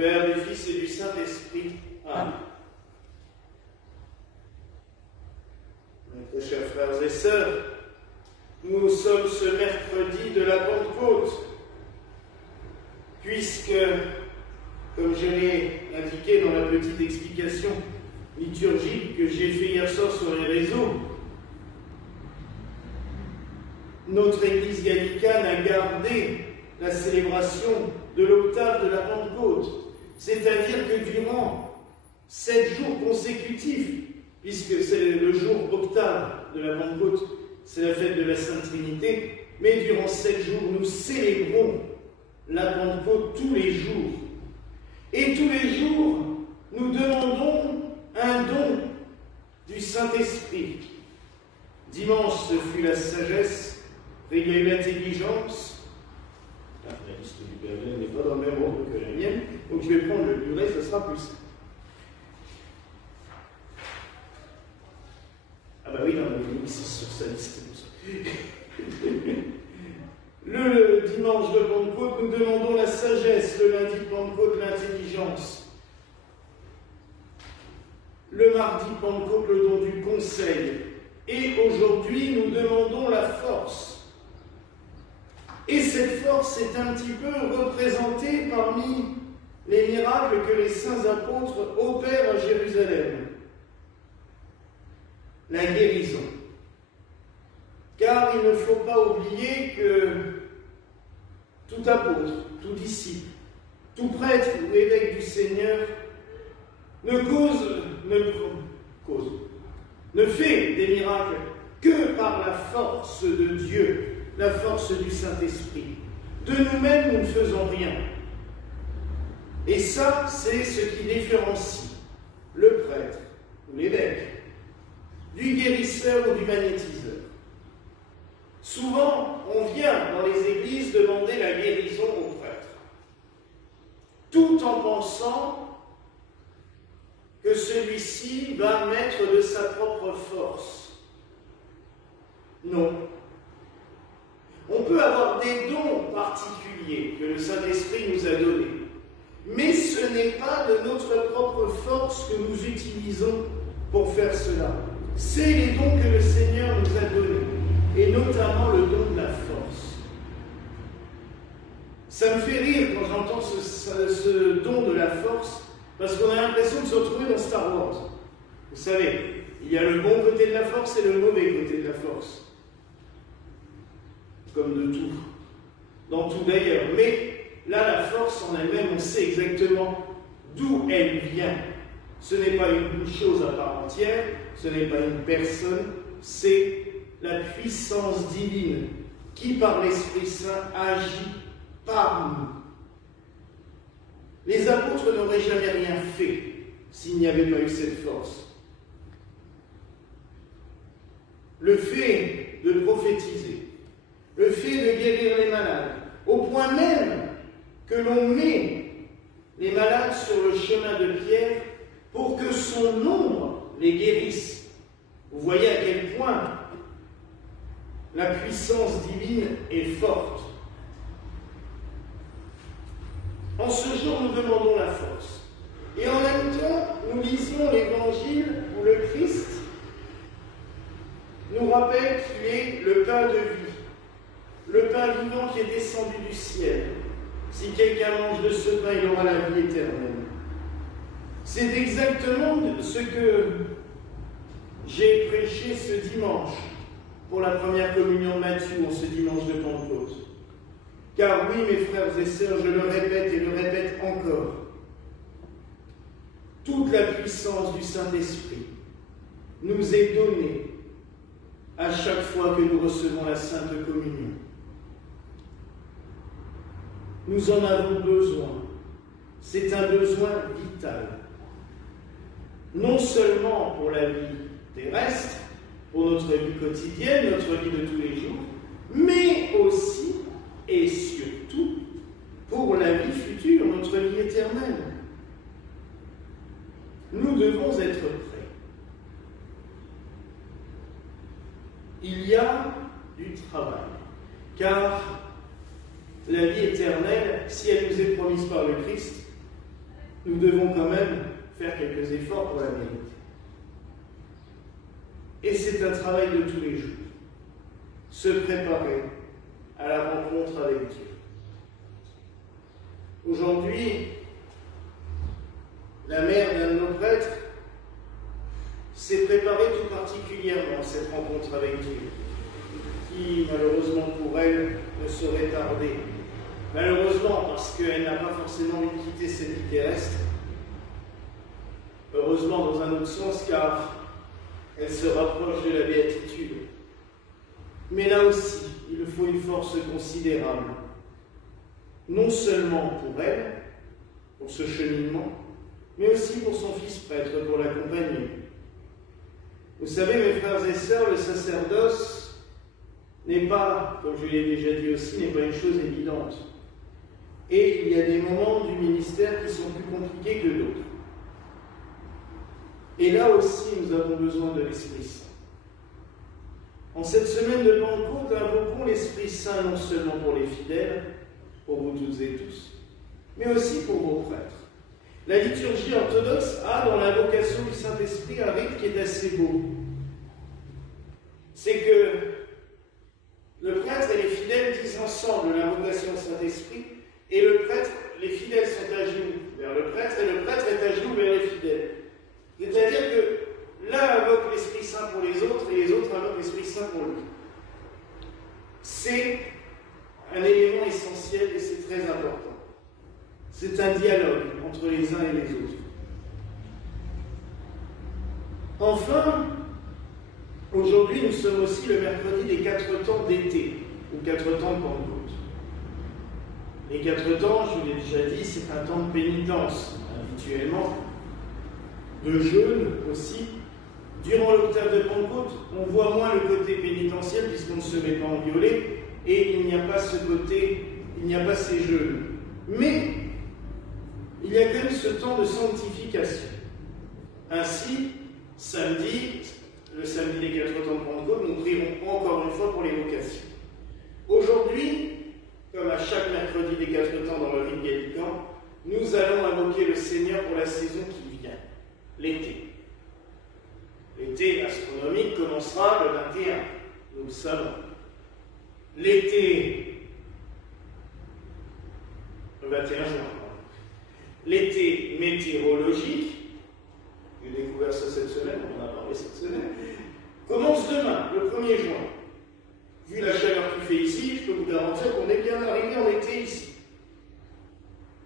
Père, du Fils et du Saint-Esprit. Amen. Mes très chers frères et sœurs, nous sommes ce mercredi de la Pentecôte, puisque, comme je l'ai indiqué dans la petite explication liturgique que j'ai fait hier soir sur les réseaux, notre Église gallicane a gardé la célébration de l'octave de la Pentecôte, c'est-à-dire que durant 7 jours consécutifs, puisque c'est le jour octave de la Pentecôte, c'est la fête de la Sainte Trinité, mais durant 7 jours, nous célébrons la Pentecôte tous les jours. Et tous les jours, nous demandons un don du Saint-Esprit. Dimanche, ce fut la sagesse, il y a eu l'intelligence. La liste du Père n'est pas dans le même ordre que la mienne, donc je vais prendre le livret, ce sera plus simple. Ah bah oui, non, mais c'est sur sa liste. Le dimanche de Pentecôte, nous demandons la sagesse. Le lundi de Pentecôte, l'intelligence. Le mardi de Pentecôte, le don du conseil. Et aujourd'hui, nous demandons la force. Et cette force est un petit peu représentée parmi les miracles que les saints apôtres opèrent à Jérusalem. La guérison. Car il ne faut pas oublier que tout apôtre, tout disciple, tout prêtre ou évêque du Seigneur ne fait des miracles que par la force de Dieu, la force du Saint-Esprit. De nous-mêmes, nous ne faisons rien. Et ça, c'est ce qui différencie le prêtre ou l'évêque du guérisseur ou du magnétiseur. Souvent, on vient dans les églises demander la guérison au prêtre, tout en pensant que celui-ci va mettre de sa propre force. Non. On peut avoir des dons particuliers que le Saint-Esprit nous a donnés, mais ce n'est pas de notre propre force que nous utilisons pour faire cela. C'est les dons que le Seigneur nous a donnés, et notamment le don de la force. Ça me fait rire quand j'entends ce don de la force, parce qu'on a l'impression de se retrouver dans Star Wars. Vous savez, il y a le bon côté de la force et le mauvais côté de la force. Comme de tout. Dans tout d'ailleurs. Mais là, la force en elle-même, on sait exactement d'où elle vient. Ce n'est pas une chose à part entière, ce n'est pas une personne, c'est la puissance divine qui, par l'Esprit Saint, agit par nous. Les apôtres n'auraient jamais rien fait s'il n'y avait pas eu cette force. Le fait de prophétiser, le fait de guérir les malades, au point même que l'on met les malades sur le chemin de Pierre pour que son ombre les guérisse. Vous voyez à quel point la puissance divine est forte. En ce jour, nous demandons la force. Et en même temps, nous lisons l'Évangile où le Christ nous rappelle qu'il est le pain de vie, le pain vivant qui est descendu du ciel. Si quelqu'un mange de ce pain, il aura la vie éternelle. C'est exactement ce que j'ai prêché ce dimanche pour la première communion de Matthieu, en ce dimanche de Pentecôte. Car oui, mes frères et sœurs, je le répète et le répète encore, toute la puissance du Saint-Esprit nous est donnée à chaque fois que nous recevons la Sainte Communion. Nous en avons besoin. C'est un besoin vital. Non seulement pour la vie terrestre, pour notre vie quotidienne, notre vie de tous les jours, mais aussi et surtout pour la vie future, notre vie éternelle. Nous devons être prêts. Il y a du travail, car la vie éternelle, si elle nous est promise par le Christ, nous devons quand même faire quelques efforts pour la mériter. Et c'est un travail de tous les jours. Se préparer à la rencontre avec Dieu. Aujourd'hui, la mère d'un de nos prêtres s'est préparée tout particulièrement à cette rencontre avec Dieu, qui, malheureusement pour elle, ne saurait tarder. Malheureusement, parce qu'elle n'a pas forcément envie de quitter cette vie terrestre. Heureusement, dans un autre sens, car elle se rapproche de la béatitude. Mais là aussi, il faut une force considérable. Non seulement pour elle, pour ce cheminement, mais aussi pour son fils prêtre, pour l'accompagner. Vous savez, mes frères et sœurs, le sacerdoce n'est pas, comme je l'ai déjà dit aussi, n'est pas une chose évidente. Et il y a des moments du ministère qui sont plus compliqués que d'autres. Et là aussi, nous avons besoin de l'Esprit Saint. En cette semaine de Pentecôte, invoquons l'Esprit Saint non seulement pour les fidèles, pour vous toutes et tous, mais aussi pour vos prêtres. La liturgie orthodoxe a dans l'invocation du Saint-Esprit un rite qui est assez beau. C'est que le prêtre et les fidèles disent ensemble l'invocation du Saint-Esprit, et le prêtre, les fidèles sont à genoux vers le prêtre, et le prêtre est à genoux vers les fidèles. C'est-à-dire que l'un invoque l'Esprit Saint pour les autres, et les autres invoquent l'Esprit Saint pour lui. C'est un élément essentiel et c'est très important. C'est un dialogue entre les uns et les autres. Enfin, aujourd'hui, nous sommes aussi le mercredi des 4 temps d'été, ou 4 temps de Pentecôte. Les 4 temps, je vous l'ai déjà dit, c'est un temps de pénitence, habituellement, de jeûne aussi. Durant l'octave de Pentecôte, on voit moins le côté pénitentiel puisqu'on ne se met pas en violet et il n'y a pas ce côté, il n'y a pas ces jeûnes. Mais il y a quand même ce temps de sanctification. Ainsi, samedi, le samedi des 4 temps de Pentecôte, nous prierons encore une fois pour les vocations. Aujourd'hui, comme à chaque mercredi des 4 temps dans le rite gallican, nous allons invoquer le Seigneur pour la saison qui vient, l'été. L'été astronomique commencera le 21, nous le savons. L'été, le 21 juin. L'été météorologique, j'ai découvert ça cette semaine, on en a parlé cette semaine, commence demain, le 1er juin. Vu la chaleur qu'il fait ici, je peux vous garantir qu'on est bien arrivé en été ici.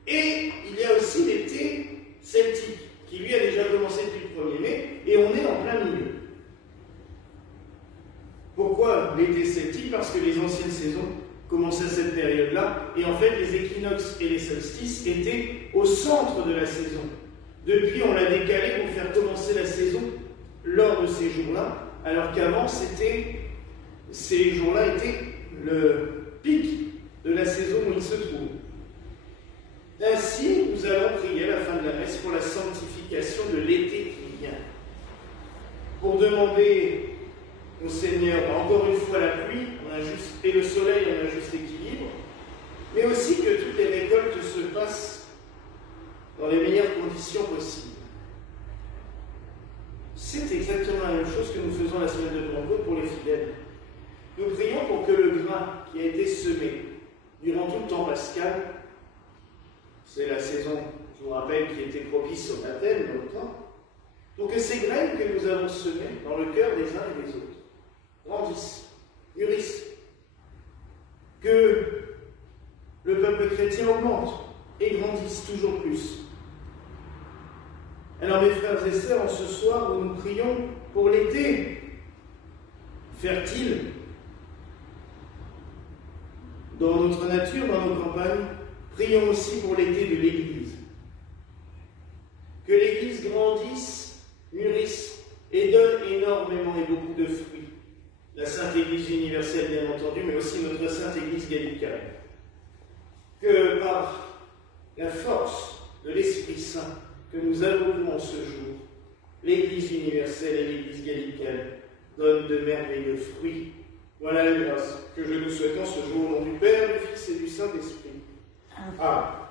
Et il y a aussi l'été celtique, qui lui a déjà commencé depuis le 1er mai, et on est en plein milieu. Pourquoi l'été celtique? Parce que les anciennes saisons commençaient à cette période-là, et en fait les équinoxes et les solstices étaient au centre de la saison. Depuis, on l'a décalé pour faire commencer la saison lors de ces jours-là, alors qu'avant, ces jours-là étaient le pic de la saison où il se trouve. Ainsi, nous allons prier à la fin de la messe pour la sanctification de l'été qui vient. Pour demander au Seigneur, encore une fois, la pluie et le soleil en un juste équilibre, mais aussi que toutes les récoltes se passent dans les meilleures conditions possibles. C'est exactement la même chose que nous faisons la semaine de Pentecôte pour les fidèles. Nous prions pour que le grain qui a été semé durant tout le temps pascal, c'est la saison, je vous rappelle, qui était propice au baptême dans le temps, pour que ces graines que nous avons semées dans le cœur des uns et des autres grandissent, mûrissent, que le peuple chrétien augmente et grandisse toujours plus. Alors mes frères et sœurs, en ce soir où nous prions pour l'été fertile dans notre nature, dans nos campagnes, prions aussi pour l'été de l'Église. Que l'Église grandisse, mûrisse et donne énormément et beaucoup de fruits. La Sainte Église universelle, bien entendu, mais aussi notre Sainte Église gallicale. Que par la force de l'Esprit Saint que nous invoquons ce jour, l'Église universelle et l'Église gallicale donnent de merveilleux fruits. Voilà la grâce que je nous souhaite en ce jour au nom du Père, du Fils et du Saint-Esprit. Amen.